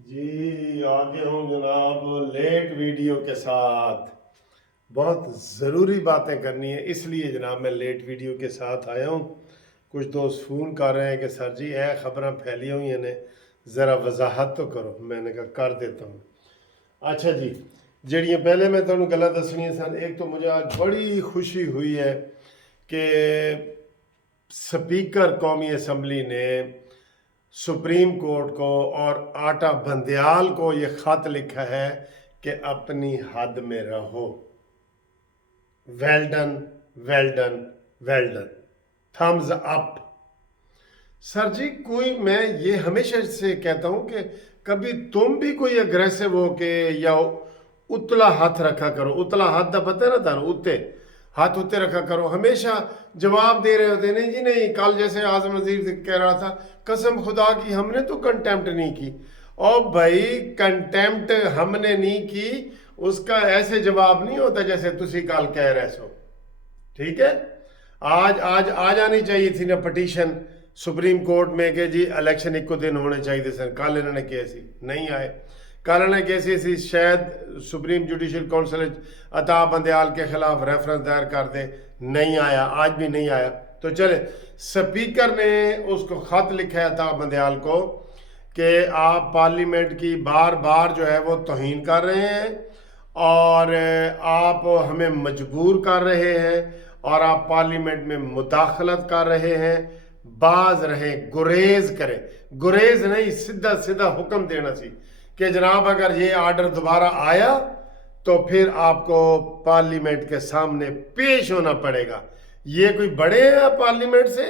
जी आगे हूँ जनाब लेट वीडियो के साथ। बहुत ज़रूरी बातें करनी है, इसलिए जनाब मैं लेट वीडियो के साथ आया हूँ। कुछ दोस्त फ़ोन कर रहे हैं कि सर जी यह खबरें फैली हुई हैं, ज़रा वजाहत तो करो। मैंने कहा कर देता हूँ। अच्छा जी, जड़ियाँ पहले मैं तुहानू गल्लां दसनियां सन। एक तो मुझे आज बड़ी खुशी हुई है कि स्पीकर कौमी असम्बली ने सुप्रीम कोर्ट को और आटा बंदयाल को ये ख़त लिखा है कि अपनी हद में रहो। Well done, well done, well done, thumbs up. Sir ji कोई मैं ये हमेशा से कहता हूं कि कभी तुम भी कोई अग्रेसिव हो के या उतला हाथ रखा करो। उतला हाथ दा पता है ना थानू, उत्ते हाथ उत्ते रखा करो। हमेशा जवाब दे रहे होते नहीं जी नहीं। कल जैसे आजम नज़ीर कह रहा था, कसम खुदा की हमने तो कंटेम्प्ट नहीं की। और भाई कंटेम्प्ट हमने नहीं की, उसका ऐसे जवाब नहीं होता जैसे तुसी कल कह रहे सो। ठीक है, आज आज आ जानी चाहिए थी ना पटिशन सुप्रीम कोर्ट में कि जी इलेक्शन एक दिन होने चाहिए सर। कल इन्होंने किया सी, नहीं आए। कल इन्होंने कैसी सी शायद सुप्रीम जुडिशल काउंसिल अता बंदयाल के खिलाफ रेफरेंस दायर कर दे, नहीं आया, आज भी नहीं आया। तो चले, स्पीकर ने उसको खत लिखा है अता बंदयाल को कि आप पार्लियामेंट की बार बार जो है वो तौहीन कर रहे हैं और आप हमें मजबूर कर रहे हैं और आप पार्लियामेंट में मुदाखलत कर रहे हैं। बाज रहे, गुरेज करें। गुरेज नहीं, सीधा सीधा हुक्म देना सी कि जनाब अगर ये आर्डर दोबारा आया तो फिर आपको पार्लियामेंट के सामने पेश होना पड़ेगा। ये कोई बड़े हैं पार्लियामेंट से?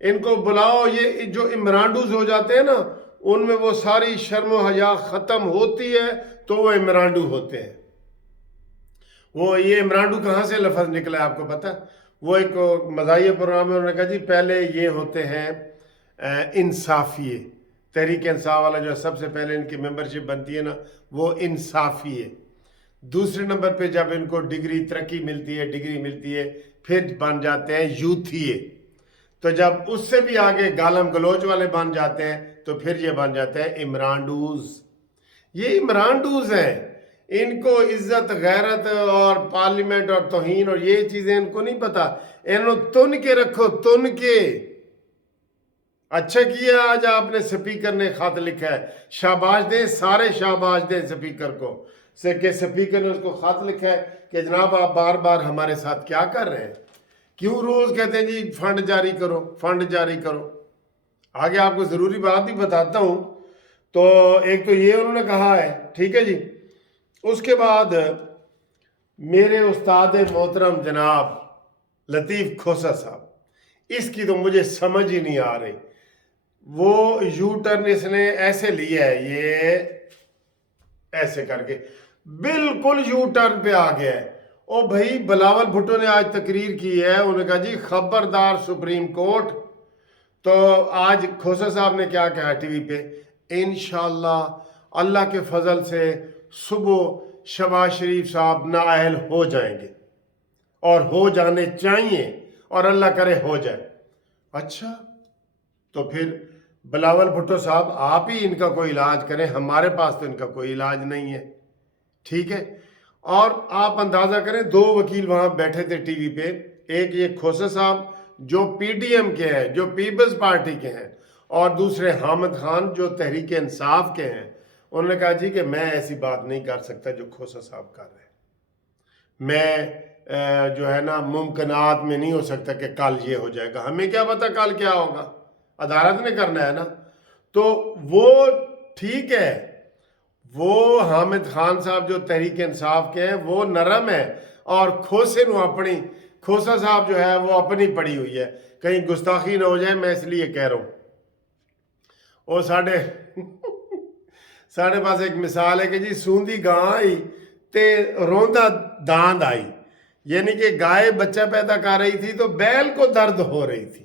इनको बुलाओ। ये जो इमरांडूज हो जाते हैं ना, उनमें वो सारी शर्म हया ख़त्म होती है तो वो इमरांडू होते हैं। वो ये इमरांडू कहाँ से लफ्ज़ निकला है आपको पता? वो एक मज़ाहिया प्रोग्राम में उन्होंने कहा जी पहले ये होते हैं इंसाफिए। तहरीक इंसाफ वाला जो सबसे पहले इनकी मेंबरशिप बनती है ना, वो इंसाफिए। दूसरे नंबर पे जब इनको डिग्री तरक्की मिलती है, डिग्री मिलती है, फिर बन जाते हैं यूथिए। तो जब उससे भी आगे गालम गलोच वाले बन जाते हैं तो फिर ये बन जाते हैं इमरानडूज। ये इमरानडूज हैं। इनको इज्जत गैरत और पार्लियामेंट और तौहीन और ये चीजें इनको नहीं पता। इन्हों तुन के रखो, तुन के। अच्छा किया आज आपने स्पीकर ने खत लिखा है, शाबाश दें, सारे शाबाश दें स्पीकर को से कि स्पीकर ने उसको खत लिखा है कि जनाब आप बार बार हमारे साथ क्या कर रहे हैं? क्यों रोज कहते हैं जी फंड जारी करो, फंड जारी करो? आगे आपको जरूरी बात भी बताता हूं। तो एक तो ये उन्होंने कहा है, ठीक है जी। उसके बाद मेरे उस्ताद मोहतरम जनाब लतीफ़ खोसा साहब, इसकी तो मुझे समझ ही नहीं आ रही। वो यू टर्न इसने ऐसे लिया है, ये ऐसे करके बिल्कुल यू टर्न पे आ गया है। ओ भाई बिलावल भुट्टो ने आज तकरीर की है, उन्होंने कहा जी खबरदार सुप्रीम कोर्ट। तो आज खोसा साहब ने क्या कहा टीवी पे, इंशाअल्लाह अल्लाह के फजल से सुबह शबाज शरीफ साहब नाअहल हो जाएंगे और हो जाने चाहिए और अल्लाह करे हो जाए। अच्छा, तो फिर बिलावल भुट्टो साहब आप ही इनका कोई इलाज करें, हमारे पास तो इनका कोई इलाज नहीं है। ठीक है, और आप अंदाजा करें दो वकील वहां बैठे थे टीवी पे, एक ये खोसा साहब जो पीडीएम के हैं, जो पीपल्स पार्टी के हैं, और दूसरे हामिद खान जो तहरीक इंसाफ के हैं। उन्होंने कहा जी कि मैं ऐसी बात नहीं कर सकता जो खोसा साहब कर रहे हैं। मैं जो है ना मुमकिनात में नहीं हो सकता कि कल ये हो जाएगा। हमें क्या पता कल क्या होगा, अदालत ने करना है ना। तो वो ठीक है, वो हामिद खान साहब जो तहरीक इंसाफ के हैं वो नरम है, और खोसे नु अपनी, खोसा साहब जो है वो अपनी पड़ी हुई है, कहीं गुस्ताखी ना हो जाए, मैं इसलिए कह रहा हूं। वो साढ़े साढ़े पास एक मिसाल है कि जी सूंदी गां आई ते रोंदा दांद आई। यानी कि गाय बच्चा पैदा कर रही थी तो बैल को दर्द हो रही थी।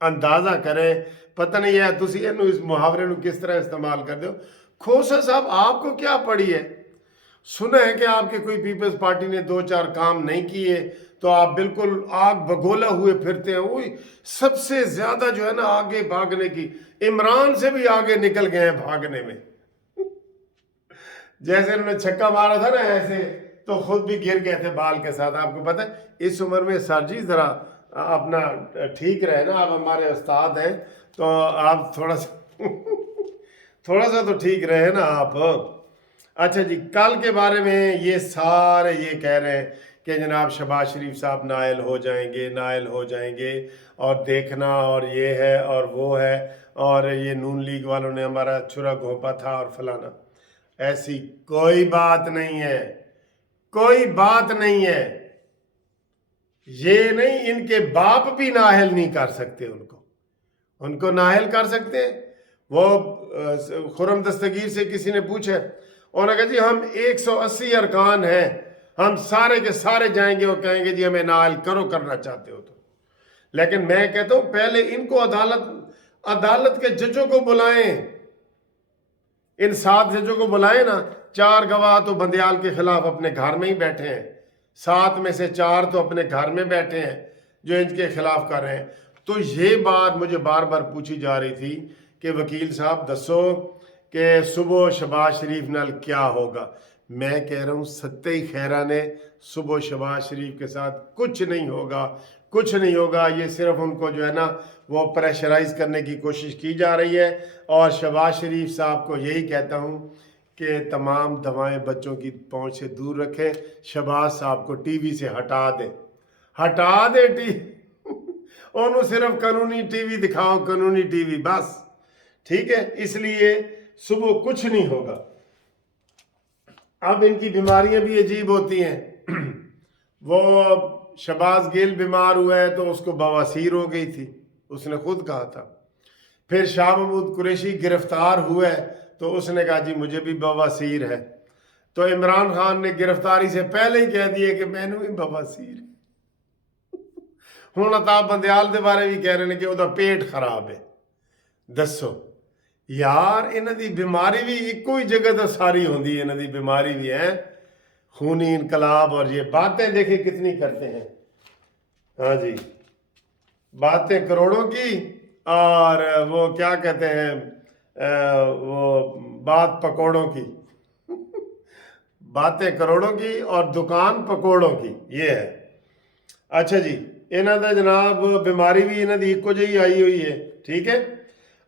अंदाजा करें, पता नहीं है तुसी इस मुहावरे ਨੂੰ किस तरह इस्तेमाल कर दो। खोसा साहब आपको क्या पड़ी है? सुना है कि आपके कोई पीपल्स पार्टी ने दो चार काम नहीं किए तो आप बिल्कुल आग बगोला हुए फिरते हैं। वही सबसे ज्यादा जो है ना आगे भागने की, इमरान से भी आगे निकल गए हैं भागने में। जैसे उन्होंने छक्का मारा था ना ऐसे, तो खुद भी गिर गए थे बाल के साथ। आपको पता है इस उम्र में सर जी ज़रा अपना ठीक रहे ना, आप हमारे उस्ताद हैं तो आप थोड़ा सा थोड़ा सा तो ठीक रहे ना आप। अच्छा जी, कल के बारे में ये सारे ये कह रहे हैं कि जनाब शहबाज शरीफ साहब नायल हो जाएंगे, नायल हो जाएंगे, और देखना और ये है और वो है, और ये नून लीग वालों ने हमारा छुरा घोंपा था और फलाना। ऐसी कोई बात नहीं है, कोई बात नहीं है। ये नहीं, इनके बाप भी नाहल नहीं कर सकते उनको नाहल कर सकते हैं। वो खुरम दस्तगीर से किसी ने पूछा, उन्होंने कहा जी हम 180 अरकान हैं, हम सारे के सारे जाएंगे और कहेंगे जी हमें नाहल करो, करना चाहते हो तो। लेकिन मैं कहता हूं पहले इनको अदालत के जजों को बुलाएं, इन 7 जजों को बुलाएं ना। 4 गवाह तो बंदयाल के खिलाफ अपने घर में ही बैठे हैं, 7 में से 4 तो अपने घर में बैठे हैं जो इनके खिलाफ कर रहे हैं। तो ये बात मुझे बार बार पूछी जा रही थी कि वकील साहब दसो कि सुबह शहबाज शरीफ नाल क्या होगा। मैं कह रहा हूँ सत्ते ही खैरा ने सुबह शहबाज शरीफ के साथ कुछ नहीं होगा, कुछ नहीं होगा। ये सिर्फ उनको जो है ना वो प्रेशराइज करने की कोशिश की जा रही है। और शहबाज शरीफ साहब को यही कहता हूँ कि तमाम दवाएं बच्चों की पहुंच से दूर रखें। शहबाज साहब को टीवी से हटा दे उन्होंने सिर्फ कानूनी टीवी दिखाओ, कानूनी टीवी बस, ठीक है। इसलिए सुबह कुछ नहीं होगा। अब इनकी बीमारियां भी अजीब होती हैं। वो शहबाज गिल बीमार हुआ है तो उसको बवासीर हो गई थी, उसने खुद कहा था। फिर शाह महमूद कुरैशी गिरफ्तार हुआ है तो उसने कहा जी मुझे भी बवासीर है। तो इमरान खान ने गिरफ्तारी से पहले ही कह दिया कि मैनू भी बवासीर। हुण अताब बंदयाल के बारे भी कह रहे हैं कि उसका पेट खराब है। दसो यार, इन्हां दी बीमारी भी इको ही जगह तो सारी होंदी है, इन्हां दी बीमारी भी है खूनी इनकलाब। और ये बातें देखे कितनी करते हैं, हाँ जी, बातें करोड़ों की और वो क्या कहते हैं वो बात पकोड़ों की। बातें करोड़ों की और दुकान पकोड़ों की, ये है। अच्छा जी, इन्हां दा जनाब बीमारी भी इन्हां दी इको जी आई हुई है, ठीक है।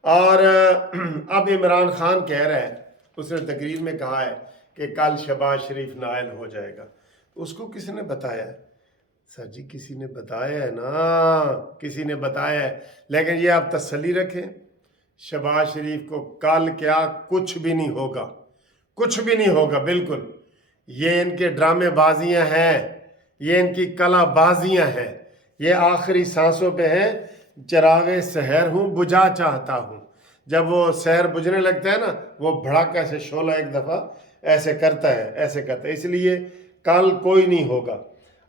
और अब इमरान खान कह रहा है, उसने तकरीर में कहा है कि कल शहबाज शरीफ नायल हो जाएगा। उसको किसी ने बताया है? सर जी किसी ने बताया है ना, किसी ने बताया है। लेकिन ये आप तसल्ली रखें, शहबाज शरीफ को कल क्या कुछ भी नहीं होगा, कुछ भी नहीं होगा बिल्कुल। ये इनके ड्रामेबाजियां हैं, ये इनकी कलाबाजियां हैं। ये आखिरी सांसों पे है, चिरागे सहर हूँ बुझा चाहता हूँ। जब वो सहर बुझने लगता है ना, वो भड़ाका से शोला एक दफ़ा ऐसे करता है, ऐसे करता है। इसलिए कल कोई नहीं होगा।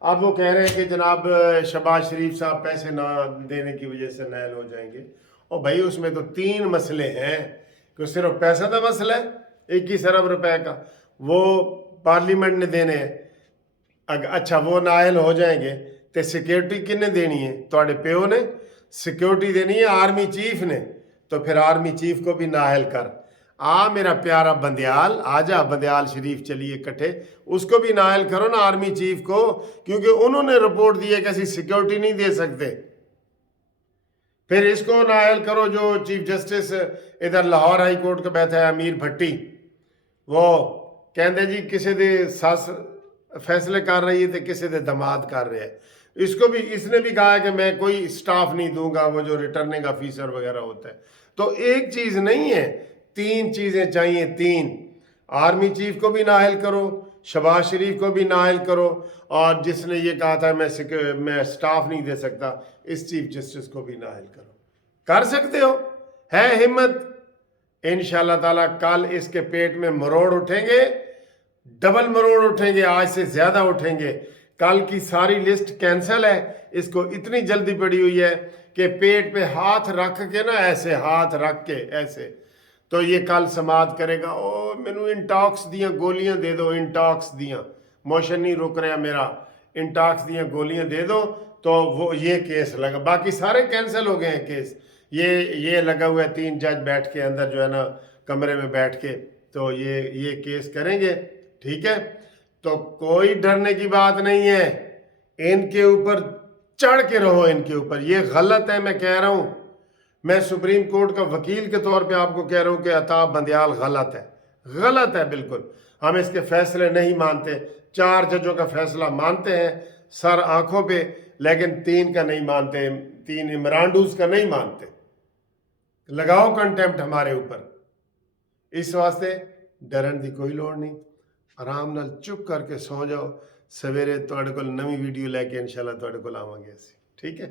अब वो कह रहे हैं कि जनाब शहबाज शरीफ साहब पैसे ना देने की वजह से नायल हो जाएंगे। और भाई उसमें तो 3 मसले हैं, कि सिर्फ पैसा का मसला है 21 अरब रुपए का, वो पार्लियामेंट ने देने हैं। अच्छा वो नायल हो जाएंगे तो सिक्योरिटी किन्ने देनी है? थोड़े प्यो ने सिक्योरिटी देनी है, आर्मी चीफ ने। तो फिर आर्मी चीफ को भी नाहल कर। मेरा प्यारा बंदयाल, आजा बंदयाल शरीफ चलिए इकट्ठे, उसको भी नाहल करो ना आर्मी चीफ को, क्योंकि उन्होंने रिपोर्ट दी है कि ऐसी सिक्योरिटी नहीं दे सकते। फिर इसको नाहल करो जो चीफ जस्टिस इधर लाहौर हाई कोर्ट का बैठा है अमीर भट्टी, वो कहते जी किसी दे सस फैसले कर रही है तो किसी दे दमाद कर रहे हैं। इसको भी, इसने भी कहा है कि मैं कोई स्टाफ नहीं दूंगा, वो जो रिटर्निंग ऑफिसर वगैरह होता है। तो एक चीज नहीं है, 3 चीजें चाहिए, 3। आर्मी चीफ को भी नाहल करो, शहबाज शरीफ को भी नाहल करो, और जिसने ये कहा था मैं स्टाफ नहीं दे सकता, इस चीफ जस्टिस को भी नाहल करो। कर सकते हो, है हिम्मत। इंशाअल्लाह ताला कल इसके पेट में मरोड़ उठेंगे, डबल मरोड़ उठेंगे, आज से ज्यादा उठेंगे। कल की सारी लिस्ट कैंसिल है। इसको इतनी जल्दी पड़ी हुई है कि पेट पे हाथ रख के ना, ऐसे हाथ रख के ऐसे, तो ये कल समात करेगा। ओ मैनू इंटॉक्स दियाँ गोलियां दे दो, इंटॉक्स दियाँ, मोशन नहीं रुक रहा मेरा, इंटॉक्स दियाँ गोलियां दे दो। तो वो ये केस लगा, बाकी सारे कैंसिल हो गए हैं केस। ये लगा हुआ है, 3 जज बैठ के अंदर जो है ना कमरे में बैठ के تو یہ کیس کریں گے، ٹھیک ہے؟ تو کوئی ڈرنے کی بات نہیں ہے، ان کے اوپر چڑھ کے رہو، ان کے اوپر. یہ غلط ہے، میں کہہ رہا ہوں، میں سپریم کورٹ کا وکیل کے طور پہ آپ کو کہہ رہا ہوں کہ عطا بندیال غلط ہے، غلط ہے بالکل. ہم اس کے فیصلے نہیں مانتے، 4 ججوں کا فیصلہ مانتے ہیں سر آنکھوں پہ، لیکن 3 کا نہیں مانتے، 3 عمرانڈوز کا نہیں مانتے. لگاؤ کنٹیمپٹ ہمارے اوپر. اس واسطے ڈرن دی کوئی لوڑ نہیں، آرام نال چپ کر کے سو جاؤ. سویرے تواڈے کول نویں ویڈیو لے کے انشاءاللہ تواڈے کول آواں گے اسی، ٹھیک ہے؟